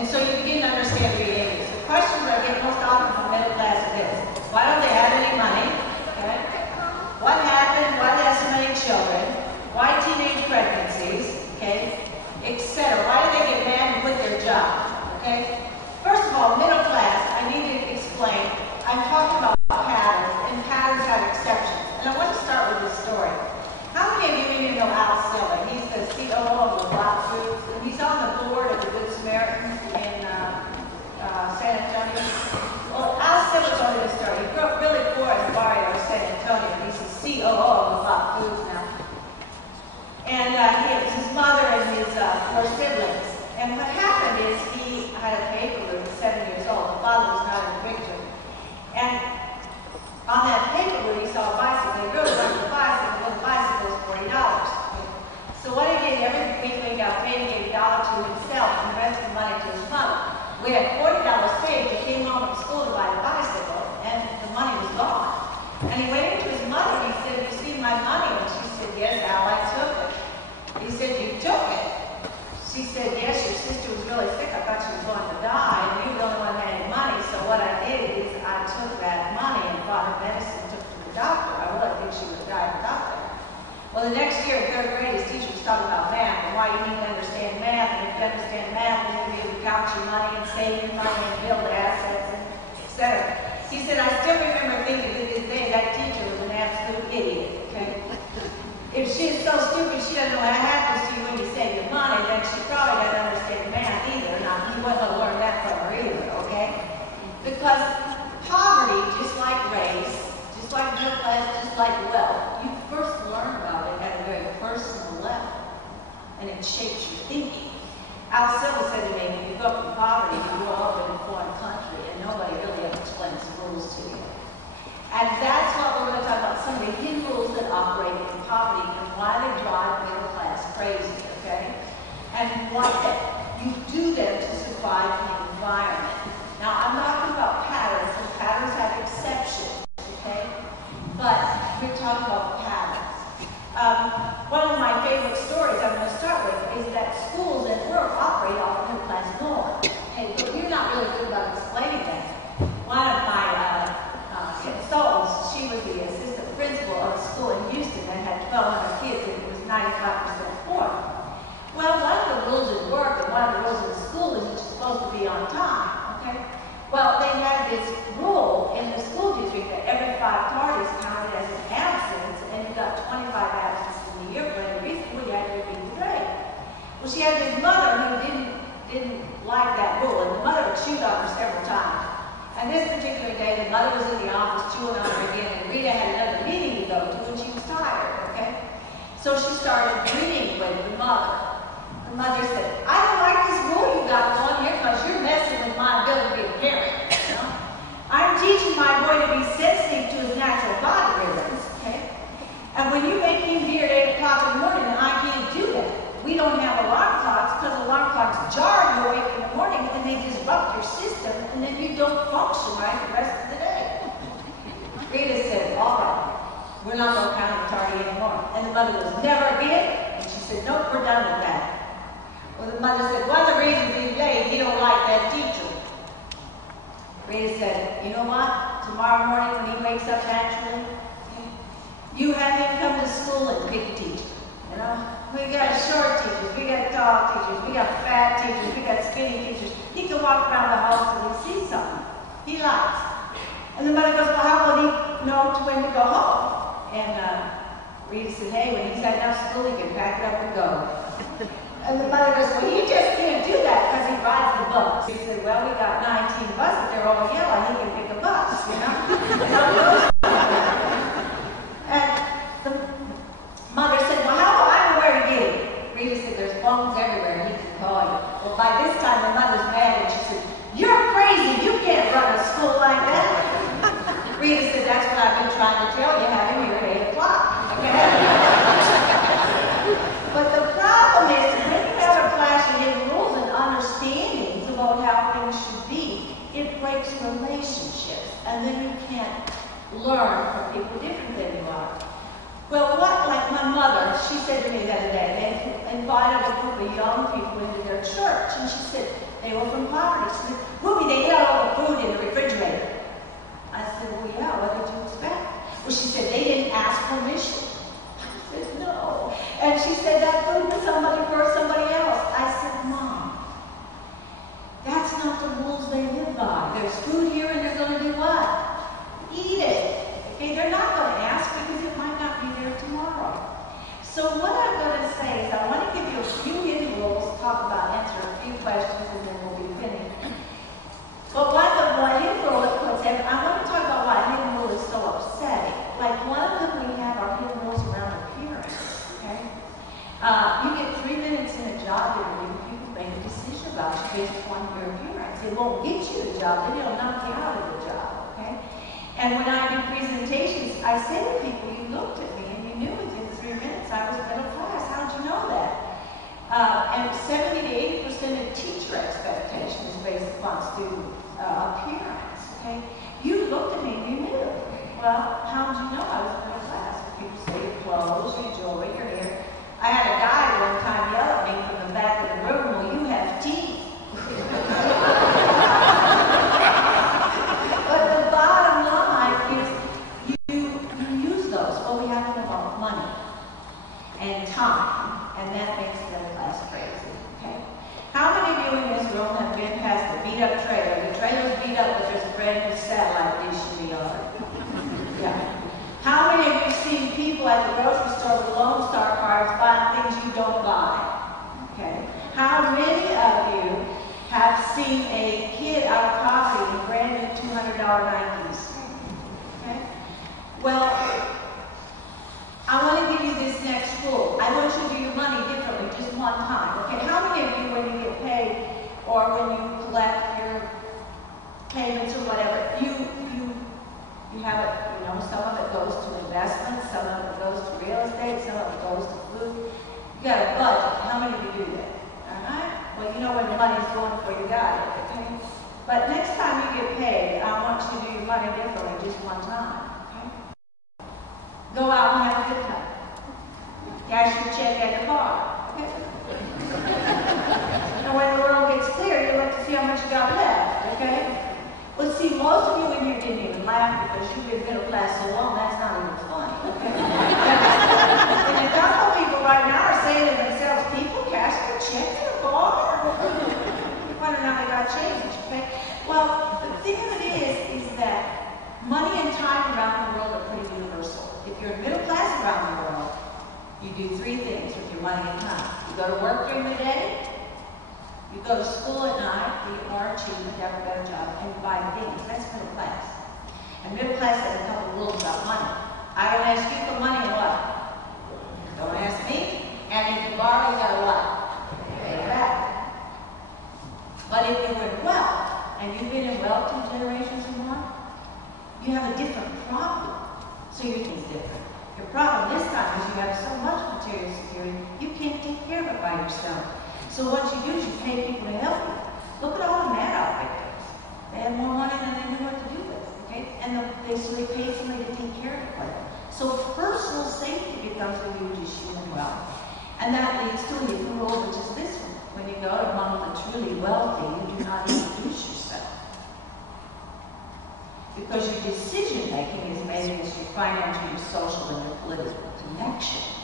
And so you begin to understand behaviors. The questions I get most often from middle class are this: why don't they have any money? Okay? What happened? Why do they have so many children? Why teenage pregnancies? Okay? Etc. Why do they get mad and quit their job? Okay? First of all, middle class, I need to explain. I'm talking about patterns, and patterns have exceptions. And I want to start with this story. How many of you even know Al Silva? He's the COO of the Black Foods, and he's on the board of the Good Samaritan in San Antonio. Well, Al Silva told me this story. He grew up really poor in the barrio of San Antonio. He's the COO of the Black Foods now. And he has his mother and his 4 siblings. And what happened is he had a paper route at 7 years old. The father was not in the picture. And on that paper route, he saw a bicycle. He really wanted the bicycle. Well, the bicycle was $40. So what he did, every week when he got paid, he gave $1 to himself and the rest of the money to his mother. We had $40 saved. He came home from school to buy the bicycle, and the money was gone. And he went into his mother and he said, "You see my money?" And she said, "Yes, Al, I took it." He said, "You took it?" She said, "Yes, your sister was really sick. I thought she was going to die, and you were the only one that had any money. So what I did is I took that money and bought her medicine, took her to the doctor. I really think she would have died without that." Well, the next year in 3rd grade, his teacher was talking about math and why you need to understand math. And if you understand math, then you'll be able to count your money and save your money and build assets, and etc. He said, "I still remember thinking to this day that teacher was an absolute idiot." Okay? If she is so stupid she doesn't know what happens to you when you save your money, then she probably doesn't understand math either. Now, he wasn't going to learn that from her either, okay? Because poverty, just like race, just like middle class, just like wealth, you first learn about it at a very personal level, and it shapes your thinking. Al Silva said to me, "When you go up in poverty, you grow up in a foreign country, and nobody really ever explains the rules to you." And that's what we're going to talk about, some of the hidden rules that operate in poverty and why they drive middle class crazy, okay? And why you do them to survive in the environment. Now, I'm talking about patterns, and patterns have exceptions, okay? But we're talking about patterns. One of my favorite stories I'm going to start with is that schools and work operate off of middle class norm. Okay, but we're not really good about explaining that. One of my consultants, she was the assistant principal of a school in Houston that had 1,200 kids, and it was 95% poor. Well, one of the rules at work and one of the rules at school is you're supposed to be on time, okay? Well, they had this rule in the school district that every 5 tardies counted as an absence, and you got 25 absences in the year for any reason, well, you had to repeat the grade. Well, she had this mother who didn't like that rule, and the mother would shoot on her several times. And this particular day, the mother was in the office chewing on her again, and Rita had another meeting to go to, and she was tired, okay? So she started pleading with the mother. The mother said, "I don't like this rule you got going here because you're messing with my ability to be a parent, you know? I'm teaching my boy to be sensitive to his natural body rhythms, okay? And when you make him be at 8 o'clock in the morning, then I can't do that. We don't have alarm clocks because alarm clocks jar you awake in the morning and they disrupt your system, and then you don't function right the rest of the day." Rita said, "All right, we're not going to count it tardy anymore." And the mother was, "Never again?" And she said, "Nope, we're done with that." Well, the mother said, "One of the reasons he's late, he don't like that teacher." Rita said, "You know what? Tomorrow morning when he wakes up naturally, you have him come to school and pick a teacher. You know, we got short teachers, we got tall teachers, we got fat teachers, we got skinny teachers. He can walk around the house and he sees something he likes." And the mother goes, "Well, how will he know when to go home?" And Rita said, "Hey, when he's had enough school, he can pack it up and go." And the mother goes, "Well, he just can't do that because he rides the bus." She said, "Well, we got 19 buses, they're all yellow, he can pick a bus, you know?" And the mother said, "Well, how do I know where to get him?" Rita said, "There's phones everywhere, he can call you." Well, by this time, the mother's mad, and she said, "You're crazy, you can't run a school like that." Rita said, "That's what I've been trying to tell you, have him here at 8 o'clock, okay?" But the problem is, when you have a clash of hidden rules and understandings about how things should be, it breaks relationships, and then you can't learn from people different than you are. Well, like my mother, she said to me the other day, they invited a group of young people into their church, and she said, They were from poverty. She said, Ruby, they ate all the food in the refrigerator. I said, well, yeah, what did you expect? Well, she said, they didn't ask permission. I said, no. And she said, that food was for somebody else. I said, Mom, that's not the rules they live by. There's food here and they're going to do what? Eat it. Okay, they're not going to ask because it might not be there tomorrow. So what I'm going to say is I want to give you a few hidden rules, answer a few questions, and then we'll be finished. But one hidden rule that puts I want to talk about why hidden rule is so upsetting. Like one of them we have our hidden rules around appearance. Okay? You get 3 minutes in a job interview, people make a decision about you based upon your appearance. It won't get you the job, then it'll knock you out of the job. Okay? And when I do presentations, I say to people, you looked at me and you knew within 3 minutes I was middle class. How'd you know that? And 70 to 80% of teacher expectation is based upon student appearance. Okay? You looked at me and you knew. Well, how'd you know I was middle class? People say your clothes, your jewelry, your hair. I had a guy one time yell at me from the back of the room, well, you have teeth. But the bottom line is you use those. Well, we have to involve money and time, and that makes middle class crazy. Okay? How many of you in this room have been past the beat-up trailer? The trailer's beat up, but there's a brand new satellite dish in the yard. Yeah. How many of you seen people at the grocery store with Lone Star cards buying things you don't buy? Okay. How many of you have seen a kid out of poverty in brand new $200 Nikes? Okay. Well, I want to give you this next rule. I want you to do your money differently, just one time. Okay. How many of you, when you get paid or when you collect your payments or whatever, you have it, some of it goes to investments, some of it goes to real estate, some of it goes to food. You got a budget. How many of you do that? All right? Well, you know where the money's going for, you got it, okay? But next time you get paid, I want you to do your money differently just one time, okay? Go out and have a good time. Cash your check at the bar, okay? And when the world gets clear, you look to see how much you got left, okay? Well, see, most of you in here didn't even laugh because you've been middle class so long, that's not even funny, okay? And a couple of people right now are saying to themselves, people cash their check at a bar? You wonder how they got change, okay? Well, the thing of it is that money and time around the world are pretty universal. If you're middle class around the world, you do 3 things with your money and time. You go to work during the day, you go to school at night, you get more achievement, have a better job, and you buy things. That's middle class. And middle class has a couple of rules about money. I don't ask you for money and what? Don't ask me. And if you borrow, you got to what? Pay it back. But if you're in wealth, and you've been in wealth 2 generations or more, you have a different problem. So your thing's different. Your problem this time is you have so much material security, you can't take care of it by yourself. So what you do is you pay people to help you. Look at all the mad victims. They had more money than they knew what to do with. Okay? And so they paid somebody to take care of it for them. So personal safety becomes a huge issue in wealth. And that leads to a hidden rule, which is this one. When you go among the truly wealthy, you do not introduce yourself. Because your decision making is made against your financial, your social, and your political connections.